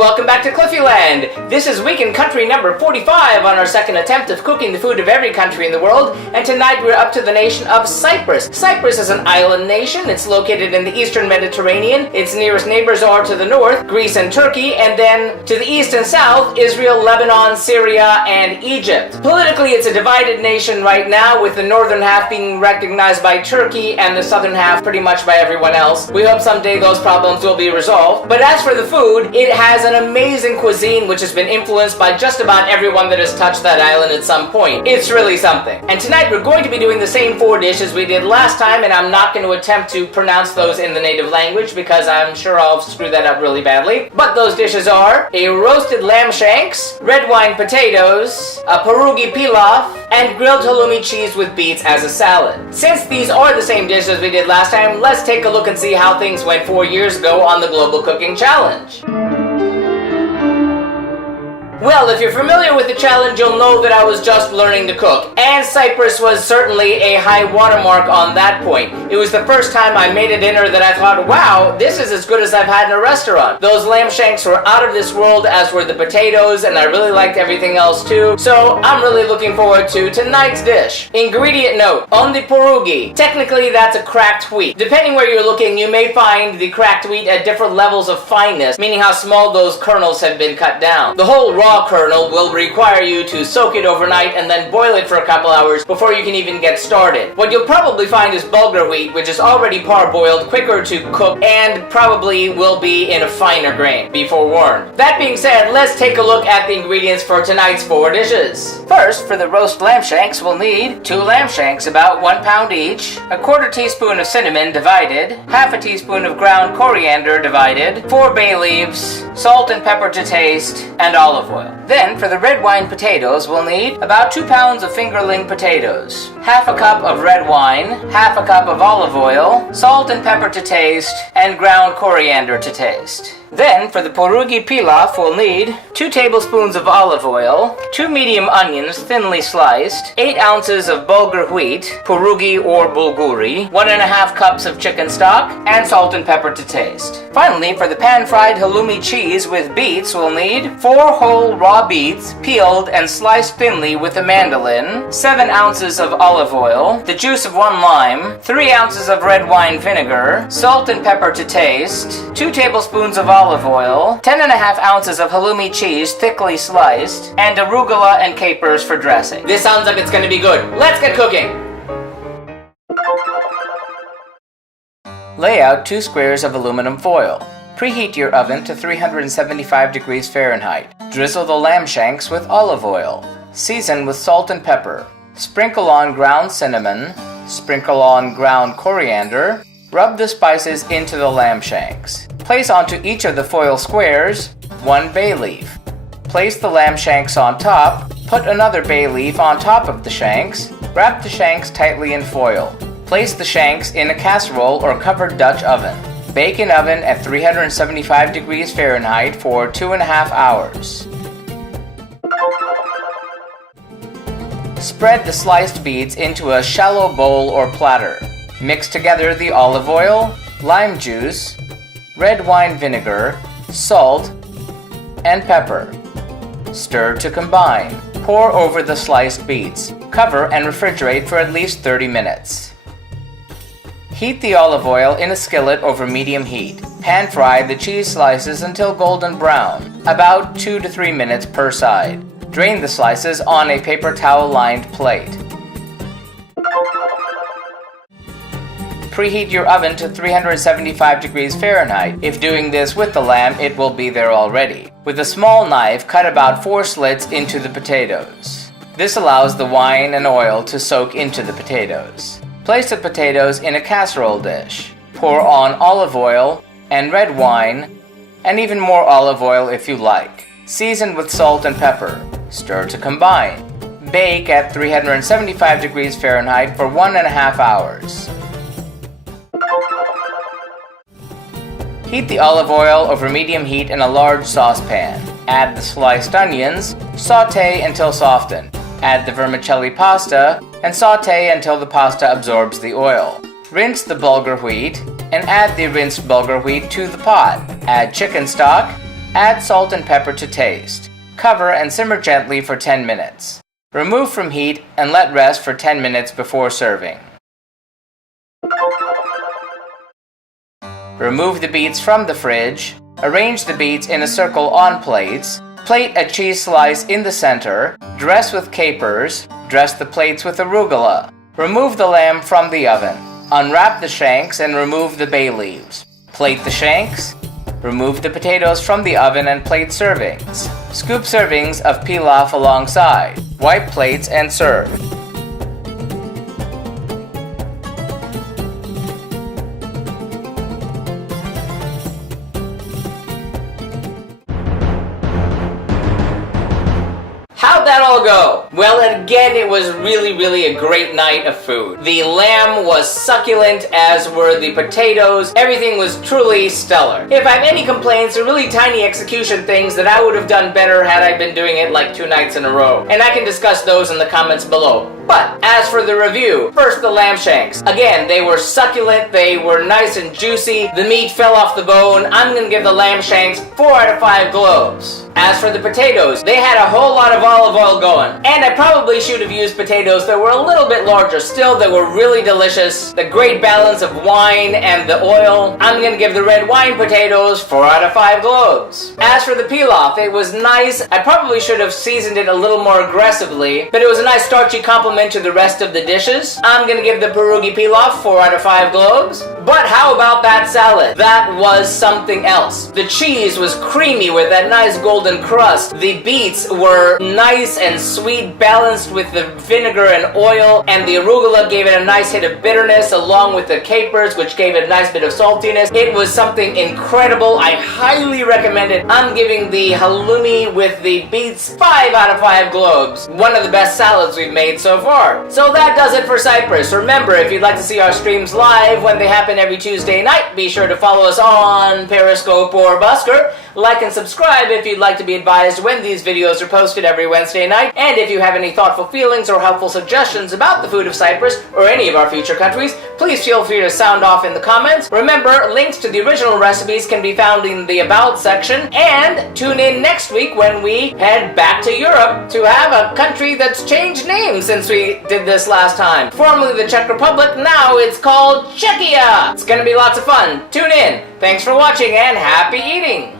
welcome back to Cliffieland! This is week in country number 45 on our second attempt of cooking the food of every country in the world, and tonight we're up to the nation of Cyprus. Cyprus is an island nation. It's located in the eastern Mediterranean. Its nearest neighbors are to the north, Greece and Turkey, and then to the east and south, Israel, Lebanon, Syria, and Egypt. Politically, it's a divided nation right now, with the northern half being recognized by Turkey and the southern half pretty much by everyone else. We hope someday those problems will be resolved. But as for the food, it has an amazing cuisine which has been influenced by just about everyone that has touched that island at some point. It's really something. And tonight we're going to be doing the same 4 dishes we did last time, and I'm not going to attempt to pronounce those in the native language because I'm sure I'll screw that up really badly. But those dishes are a roasted lamb shanks, red wine potatoes, a Pourgouri pilaf, and grilled halloumi cheese with beets as a salad. Since these are the same dishes we did last time, let's take a look and see how things went 4 years ago on the Global Cooking Challenge. Well, if you're familiar with the challenge, you'll know that I was just learning to cook, and Cyprus was certainly a high watermark on that point. It was the first time I made a dinner that I thought, wow, this is as good as I've had in a restaurant. Those lamb shanks were out of this world, as were the potatoes, and I really liked everything else too, so I'm really looking forward to tonight's dish. Ingredient note, on the Pourgouri, technically that's a cracked wheat. Depending where you're looking, you may find the cracked wheat at different levels of fineness, meaning how small those kernels have been cut down. The whole raw kernel will require you to soak it overnight and then boil it for a couple hours before you can even get started. What you'll probably find is bulgur wheat, which is already parboiled, quicker to cook, and probably will be in a finer grain. Be forewarned. That being said, let's take a look at the ingredients for tonight's 4 dishes. First, for the roast lamb shanks, we'll need 2 lamb shanks, about 1 pound each, a 1/4 teaspoon of cinnamon divided, 1/2 teaspoon of ground coriander divided, 4 bay leaves, salt and pepper to taste, and olive oil. Then, for the red wine potatoes, we'll need about 2 pounds of fingerling potatoes, 1/2 cup of red wine, 1/2 cup of olive oil, salt and pepper to taste, and ground coriander to taste. Then, for the Pourgouri pilaf, we'll need 2 tablespoons of olive oil, 2 medium onions thinly sliced, 8 ounces of bulgur wheat, Pourgouri or bulguri, 1.5 cups of chicken stock, and salt and pepper to taste. Finally, for the pan-fried halloumi cheese with beets, we'll need 4 whole raw beets, peeled and sliced thinly with a mandolin, 7 ounces of olive oil, the juice of 1 lime, 3 ounces of red wine vinegar, salt and pepper to taste, 2 tablespoons of olive oil, 10.5 ounces of halloumi cheese thickly sliced, and arugula and capers for dressing. This sounds like it's going to be good. Let's get cooking! Lay out 2 squares of aluminum foil. Preheat your oven to 375 degrees Fahrenheit. Drizzle the lamb shanks with olive oil. Season with salt and pepper. Sprinkle on ground cinnamon. Sprinkle on ground coriander. Rub the spices into the lamb shanks. Place onto each of the foil squares 1 bay leaf. Place the lamb shanks on top. Put another bay leaf on top of the shanks. Wrap the shanks tightly in foil. Place the shanks in a casserole or covered Dutch oven. Bake in oven at 375 degrees Fahrenheit for 2.5 hours. Spread the sliced beets into a shallow bowl or platter. Mix together the olive oil, lime juice, red wine vinegar, salt, and pepper. Stir to combine. Pour over the sliced beets. Cover and refrigerate for at least 30 minutes. Heat the olive oil in a skillet over medium heat. Pan fry the cheese slices until golden brown, about 2 to 3 minutes per side. Drain the slices on a paper towel-lined plate. Preheat your oven to 375 degrees Fahrenheit. If doing this with the lamb, it will be there already. With a small knife, cut about 4 slits into the potatoes. This allows the wine and oil to soak into the potatoes. Place the potatoes in a casserole dish. Pour on olive oil and red wine, and even more olive oil if you like. Season with salt and pepper. Stir to combine. Bake at 375 degrees Fahrenheit for 1.5 hours. Heat the olive oil over medium heat in a large saucepan. Add the sliced onions, sauté until softened. Add the vermicelli pasta, and sauté until the pasta absorbs the oil. Rinse the bulgur wheat, and add the rinsed bulgur wheat to the pot. Add chicken stock, Add salt and pepper to taste. Cover and simmer gently for 10 minutes. Remove from heat and let rest for 10 minutes before serving. Remove the beets from the fridge. Arrange the beets in a circle on plates. Plate a cheese slice in the center. Dress with capers. Dress the plates with arugula. Remove the lamb from the oven. Unwrap the shanks and remove the bay leaves. Plate the shanks. Remove the potatoes from the oven and plate servings. Scoop servings of pilaf alongside. Wipe plates and serve. How'd that all go? Well, again, it was really a great night of food. The lamb was succulent, as were the potatoes. Everything was truly stellar. If I have any complaints or really tiny execution things that I would have done better had I been doing it like 2 nights in a row, and I can discuss those in the comments below. But as for the review, first the lamb shanks. Again, they were succulent, they were nice and juicy, the meat fell off the bone. I'm gonna give the lamb shanks 4 out of 5 globes. As for the potatoes, they had a whole lot of olive oil going. And I probably should have used potatoes that were a little bit larger. Still, they were really delicious. The great balance of wine and the oil. I'm gonna give the red wine potatoes 4 out of 5 globes. As for the pilaf, it was nice. I probably should have seasoned it a little more aggressively, but it was a nice starchy complement to the rest of the dishes. I'm gonna give the Pourgouri pilaf 4 out of 5 globes. But how about that salad? That was something else. The cheese was creamy with that nice golden crust. The beets were nice and sweet, balanced with the vinegar and oil, and the arugula gave it a nice hit of bitterness, along with the capers, which gave it a nice bit of saltiness. It was something incredible. I highly recommend it. I'm giving the halloumi with the beets 5 out of 5 globes. One of the best salads we've made so far. So that does it for Cyprus. Remember, if you'd like to see our streams live when they happen every Tuesday night, be sure to follow us on Periscope or Busker. Like and subscribe if you'd like to be advised when these videos are posted every Wednesday night. And if you have any thoughtful feelings or helpful suggestions about the food of Cyprus or any of our future countries, please feel free to sound off in the comments. Remember, links to the original recipes can be found in the About section. And tune in next week when we head back to Europe to have a country that's changed names since we did this last time. Formerly the Czech Republic, now it's called Czechia. It's gonna be lots of fun. Tune in. Thanks for watching and happy eating!